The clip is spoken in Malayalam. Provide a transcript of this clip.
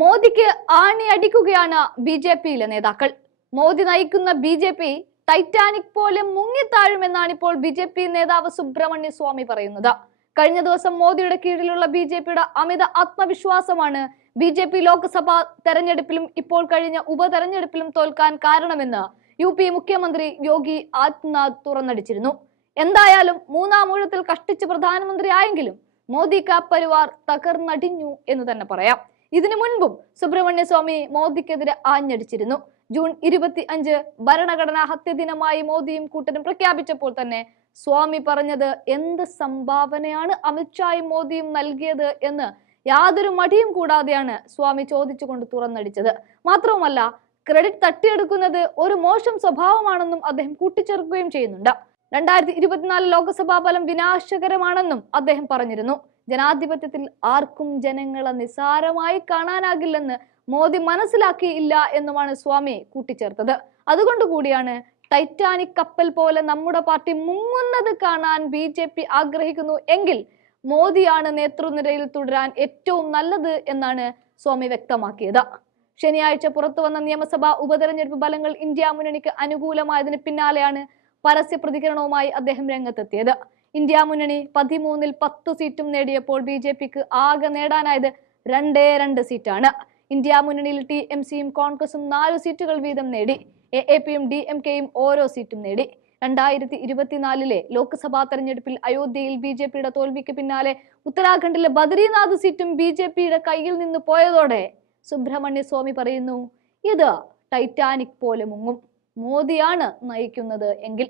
മോദിക്ക് ആണി അടിക്കുകയാണ് ബി ജെ പിയിലെ നേതാക്കൾ. മോദി നയിക്കുന്ന ബി ജെ പി ടൈറ്റാനിക് പോലെ മുങ്ങിത്താഴുമെന്നാണ് ഇപ്പോൾ ബി ജെ പി നേതാവ് സുബ്രഹ്മണ്യ സ്വാമി പറയുന്നത്. കഴിഞ്ഞ ദിവസം മോദിയുടെ കീഴിലുള്ള ബി ജെ പിയുടെ അമിത ആത്മവിശ്വാസമാണ് ബി ജെ പി ലോക്സഭാ തെരഞ്ഞെടുപ്പിലും ഇപ്പോൾ കഴിഞ്ഞ ഉപതെരഞ്ഞെടുപ്പിലും തോൽക്കാൻ കാരണമെന്ന് യു പി മുഖ്യമന്ത്രി യോഗി ആദിത്യനാഥ് തുറന്നടിച്ചിരുന്നു. എന്തായാലും മൂന്നാം ഊഴത്തിൽ കഷ്ടിച്ച് പ്രധാനമന്ത്രി ആയെങ്കിലും മോദി കാ പരിവാർ തകർന്നടിഞ്ഞു എന്ന് തന്നെ പറയാം. ഇതിനു മുൻപും സുബ്രഹ്മണ്യ സ്വാമി മോദിക്കെതിരെ ആഞ്ഞടിച്ചിരുന്നു. ജൂൺ ഇരുപത്തി അഞ്ച് ഭരണഘടനാ ഹത്യ ദിനമായി മോദിയും കൂട്ടരും പ്രഖ്യാപിച്ചപ്പോൾ തന്നെ സ്വാമി പറഞ്ഞത് എന്ത് സംഭാവനയാണ് അമിത്ഷായും മോദിയും നൽകിയത് എന്ന് യാതൊരു മടിയും കൂടാതെയാണ് സ്വാമി ചോദിച്ചുകൊണ്ട് തുറന്നടിച്ചത്. മാത്രവുമല്ല ക്രെഡിറ്റ് തട്ടിയെടുക്കുന്നത് ഒരു മോശം സ്വഭാവമാണെന്നും അദ്ദേഹം കൂട്ടിച്ചേർക്കുകയും ചെയ്യുന്നുണ്ട്. രണ്ടായിരത്തി ഇരുപത്തിനാല് ലോക്സഭാ ഫലം വിനാശകരമാണെന്നും അദ്ദേഹം പറഞ്ഞിരുന്നു. ജനാധിപത്യത്തിൽ ആർക്കും ജനങ്ങളെ നിസാരമായി കാണാനാകില്ലെന്ന് മോദി മനസ്സിലാക്കിയില്ല എന്നുമാണ് സ്വാമി കൂട്ടിച്ചേർത്തത്. അതുകൊണ്ട് കൂടിയാണ് ടൈറ്റാനിക് കപ്പൽ പോലെ നമ്മുടെ പാർട്ടി മുങ്ങുന്നത് കാണാൻ ബി ജെ പി ആഗ്രഹിക്കുന്നു എങ്കിൽ മോദിയാണ് നേതൃനിരയിൽ തുടരാൻ ഏറ്റവും നല്ലത് എന്നാണ് സ്വാമി വ്യക്തമാക്കിയത്. ശനിയാഴ്ച പുറത്തു വന്ന നിയമസഭാ ഉപതെരഞ്ഞെടുപ്പ് ഫലങ്ങൾ ഇന്ത്യ മുന്നണിക്ക് അനുകൂലമായതിന് പിന്നാലെയാണ് പരസ്യ പ്രതികരണവുമായി അദ്ദേഹം രംഗത്തെത്തിയത്. ഇന്ത്യ മുന്നണി പതിമൂന്നിൽ പത്ത് സീറ്റും നേടിയപ്പോൾ ബി ജെ പിക്ക് ആകെ നേടാനായത് രണ്ടേ രണ്ട് സീറ്റാണ്. ഇന്ത്യ മുന്നണിയിൽ ടി എം സിയും കോൺഗ്രസും നാല് സീറ്റുകൾ വീതം നേടി. എ എ പിയും ഡി എം കെയും ഓരോ സീറ്റും നേടി. രണ്ടായിരത്തി ഇരുപത്തിനാലിലെ ലോക്സഭാ തെരഞ്ഞെടുപ്പിൽ അയോധ്യയിൽ ബി ജെ പിയുടെ തോൽവിക്ക് പിന്നാലെ ഉത്തരാഖണ്ഡിലെ ബദ്രീനാഥ് സീറ്റും ബി ജെ പിയുടെ കയ്യിൽ നിന്ന് പോയതോടെ സുബ്രഹ്മണ്യ സ്വാമി പറയുന്നു ഇത് ടൈറ്റാനിക് പോലെ മുങ്ങും. മോദിയാണ് നയിക്കുന്നത് എങ്കിൽ